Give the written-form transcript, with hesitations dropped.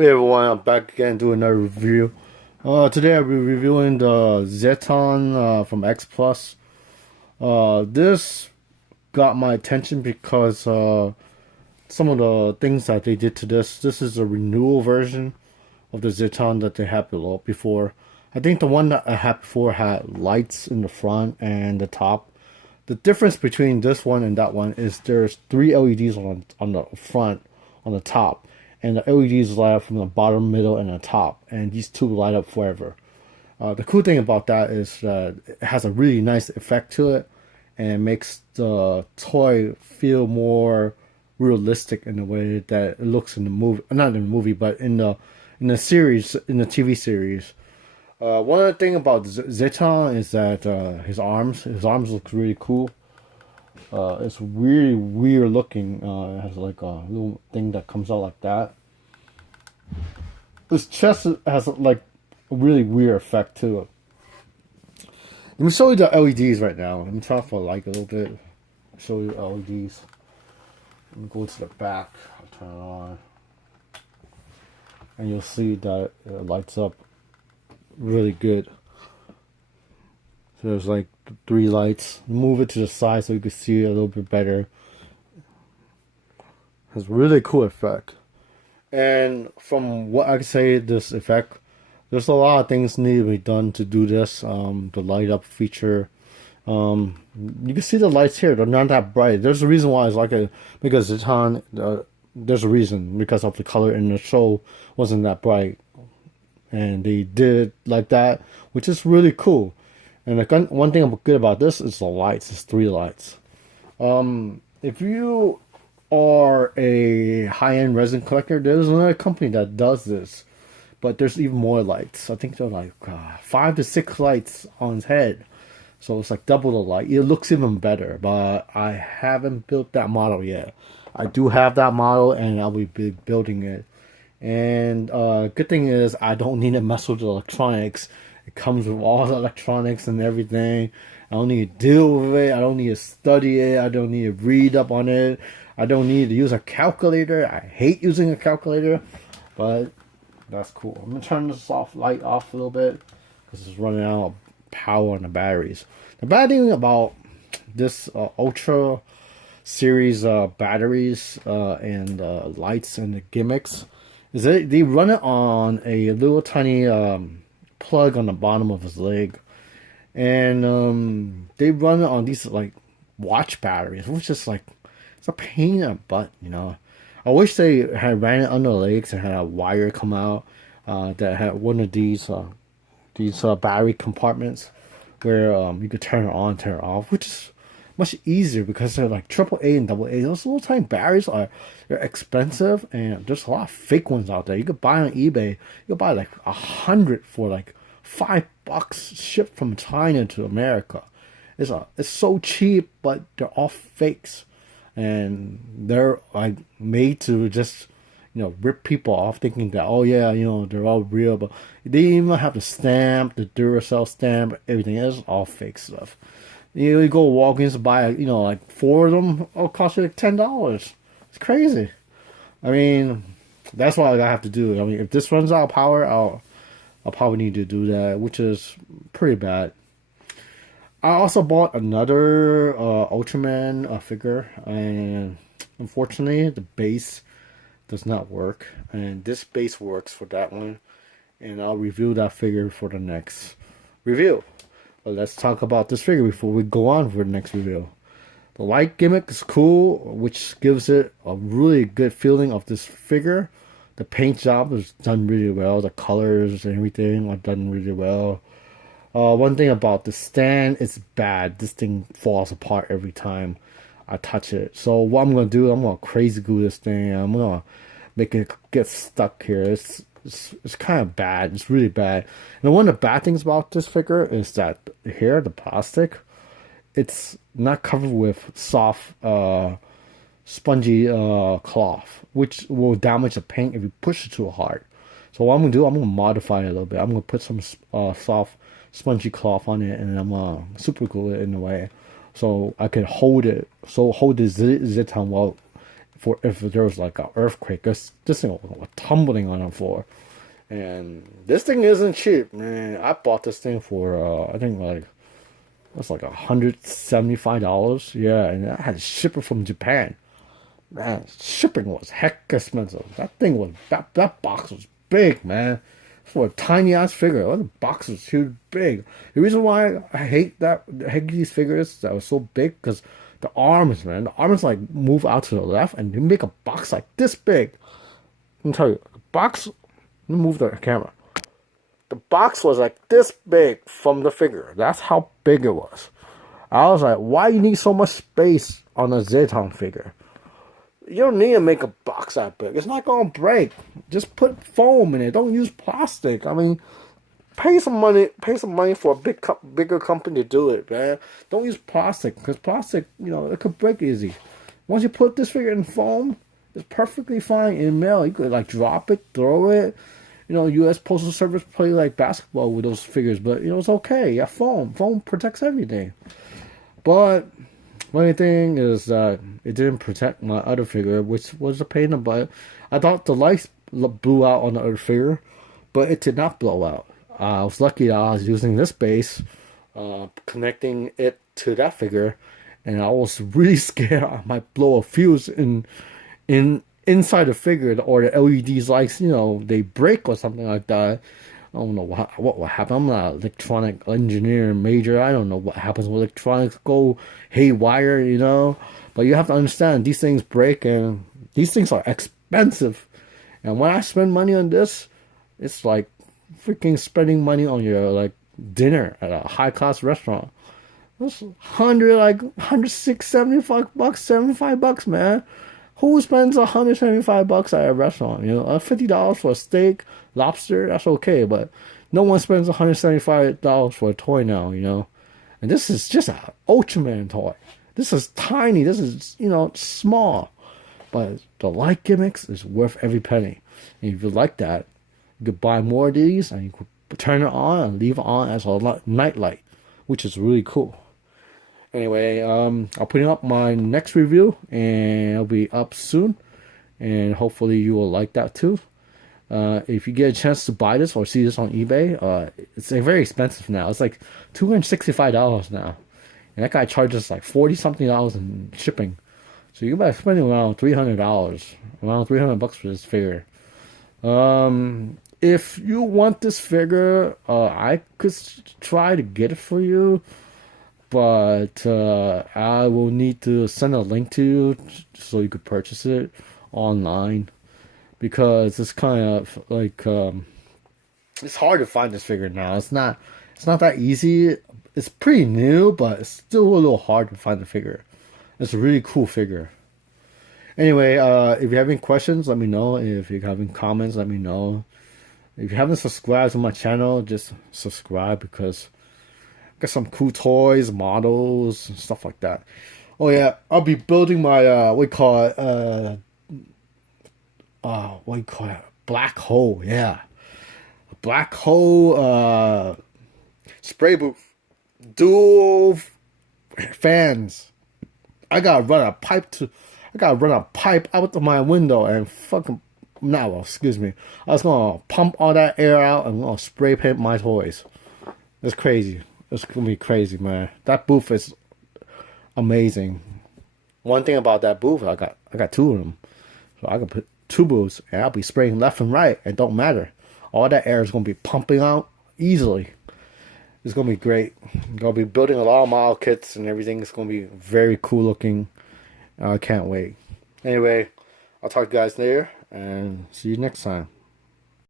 Hey everyone, I'm back again doing another review. Today I'll be reviewing the ZETTON from X Plus. This got my attention because some of the things that they did to this. This is a renewal version of the ZETTON that they had below before. I think the one that I had before had lights in the front and the top. The difference between this one and that one is there's three LEDs on the front, on the top, and the LEDs light up from the bottom, middle, and the top, and these two light up forever. The cool thing about that is that it has a really nice effect to it, and it makes the toy feel more realistic in the way that it looks in the movie. Not in the movie, but in the series, in the TV series. One other thing about Zeton is that his arms look really cool. It's really weird looking. It has like a little thing that comes out like that. His chest has like a really weird effect to it. Let me show you the LEDs right now. Let me try for like a little bit. Show you LEDs. Let me go to the back. I'll turn it on, and you'll see that it lights up really good. So there's like three lights. Move it to the side so you can see it a little bit better. Has really cool effect. And from what I can say, this effect, there's a lot of things need to be done to do this. The light up feature. You can see the lights here. They're not that bright. There's a reason why it's like it because it's on. There's a reason because of the color in the show wasn't that bright, and they did it like that, which is really cool. And the one thing good about this is the lights. It's three lights. If you are a high-end resin collector, there's another company that does this, but there's even more lights. I think they're like 5 to 6 lights on his head, so it's like double the light. It looks even better, but I haven't built that model yet. I do have that model, and I'll be building it. And good thing is I don't need to mess with the electronics. It comes with all the electronics and everything. I don't need to deal with it. I don't need to study it. I don't need to read up on it. I don't need to use a calculator. I hate using a calculator, but that's cool. I'm gonna turn this light off a little bit because it's running out of power on the batteries. The bad thing about this Ultra series batteries and lights and the gimmicks is that they run it on a little tiny plug on the bottom of his leg, and they run it on these like watch batteries, which is like it's a pain in the butt, you know. I wish they had ran it under the legs and had a wire come out that had one of these battery compartments where you could turn it on, turn it off, which is much easier because they're like AAA and AA. Those little tiny batteries they're expensive, and there's a lot of fake ones out there. You could buy on eBay. You could buy like 100 for like $5 shipped from China to America. It's so cheap, but they're all fakes, and they're like made to just rip people off, thinking that oh yeah they're all real, but they even have the stamp, the Duracell stamp, everything is all fake stuff. You go Walgreens and buy like 4 of them, it'll cost you like $10. It's crazy. I mean, that's what I have to do. I mean, if this runs out of power, I'll probably need to do that, which is pretty bad. I also bought another Ultraman figure, and unfortunately, the base does not work. And this base works for that one, and I'll review that figure for the next review. But let's talk about this figure before we go on for the next review. The light gimmick is cool, which gives it a really good feeling of this figure. The paint job is done really well. The colors and everything are done really well. One thing about the stand, it's bad. This thing falls apart every time I touch it. So what I'm going to do, I'm going to crazy glue this thing. I'm going to make it get stuck here. It's kind of bad. It's really bad. And one of the bad things about this figure is that here, the plastic, it's not covered with soft, spongy cloth, which will damage the paint if you push it too hard. So what I'm going to do, I'm going to modify it a little bit. I'm going to put some soft, spongy cloth on it, and I'm going to super glue it in a way so I can hold it. So hold the Zeton well for if there was like an earthquake. This thing was tumbling on the floor. And this thing isn't cheap, man. I bought this thing for I think like that's like $175. Yeah, and I had to ship it from Japan. Man, shipping was heck expensive. That thing was that box was big, man. For a tiny ass figure, the box was huge, big. The reason why I hate these figures that were so big, because the arms, man, the arms like move out to the left, and you make a box like this big. Let me tell you, the box. Let me move the camera. The box was like this big from the figure. That's how big it was. I was like, why you need so much space on a ZETTON figure? You don't need to make a box that big. It's not gonna break. Just put foam in it. Don't use plastic. I mean, pay some money. Pay some money for a bigger company to do it, man. Don't use plastic, because plastic, it could break easy. Once you put this figure in foam, it's perfectly fine in mail. You could like drop it, throw it. U.S. Postal Service play like basketball with those figures, but it's okay. Yeah, foam. Foam protects everything. But funny thing is that it didn't protect my other figure, which was a pain in the butt. I thought the lights blew out on the other figure, but it did not blow out. I was lucky that I was using this base, connecting it to that figure, and I was really scared I might blow a fuse inside the figure, or the LEDs lights, they break or something like that. I don't know what will happen. I'm not an electronic engineer major. I don't know what happens when electronics go haywire, But you have to understand, these things break, and these things are expensive. And when I spend money on this, it's like freaking spending money on your like dinner at a high class restaurant. It's $175, $75, man. Who spends $175 at a restaurant? $50 for a steak, lobster, that's okay, but no one spends $175 for a toy now, And this is just an Ultraman toy. This is tiny. This is, small. But the light gimmicks is worth every penny. And if you like that, you could buy more of these, and you could turn it on and leave it on as a night light, which is really cool. Anyway, I'll put up my next review, and it'll be up soon, and hopefully you will like that too. If you get a chance to buy this or see this on eBay, it's very expensive now. It's like $265 now, and that guy charges like $40-something in shipping. So you might spending around $300, around $300 for this figure. If you want this figure, I could try to get it for you. But I will need to send a link to you so you could purchase it online, because it's kind of like it's hard to find this figure now. It's not that easy. It's pretty new, but it's still a little hard to find the figure. It's a really cool figure. Anyway, if you have any questions, let me know. If you have any comments, let me know. If you haven't subscribed to my channel, just subscribe, because got some cool toys, models, and stuff like that. Oh yeah, I'll be building my what do you call it? Black hole, yeah. A black hole spray booth. Dual fans. I gotta run a pipe out of my window and fucking excuse me. I was gonna pump all that air out and gonna spray paint my toys. It's crazy. It's gonna be crazy, man. That booth is amazing. One thing about that booth, I got two of them, so I can put two booths, and I'll be spraying left and right. It don't matter. All that air is gonna be pumping out easily. It's gonna be great. I'm gonna be building a lot of model kits and everything. It's gonna be very cool looking. I can't wait. Anyway, I'll talk to you guys later, and see you next time.